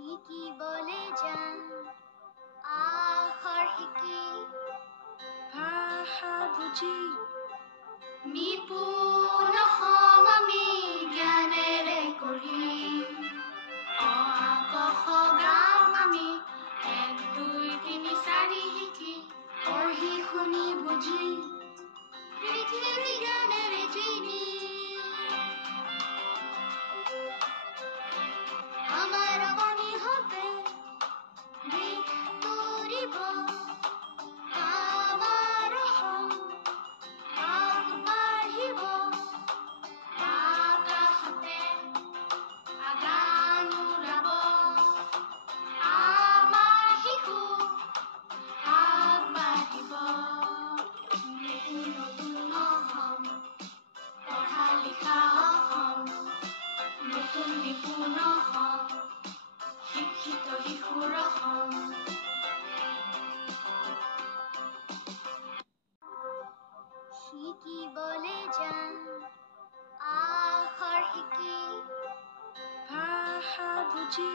শিকিবলৈ যাম আখৰ শিকি ভাষা বুজি নিপুণ হম আমি জ্ঞানেৰে কৰিম অ আ ক খ গাম আমি 1 2 3 4 শিকি পঢ়ি শুনি বুজি পৃথিৱী জ্ঞানেৰে চিনি আমাৰ অনিহতে দিশ তুৰিব আমাৰ আগবাঢ়িব আকাশতে আগান উৰাব আমাৰ শিশু আগবাঢ়িব নতুন নতুন হম পঢ়া লিখা হম নতুন নিপুণ হম শিক্ষিত শিশুৰ হম শিকিবলৈ যাম আখৰ শিকি ভাষা বুজি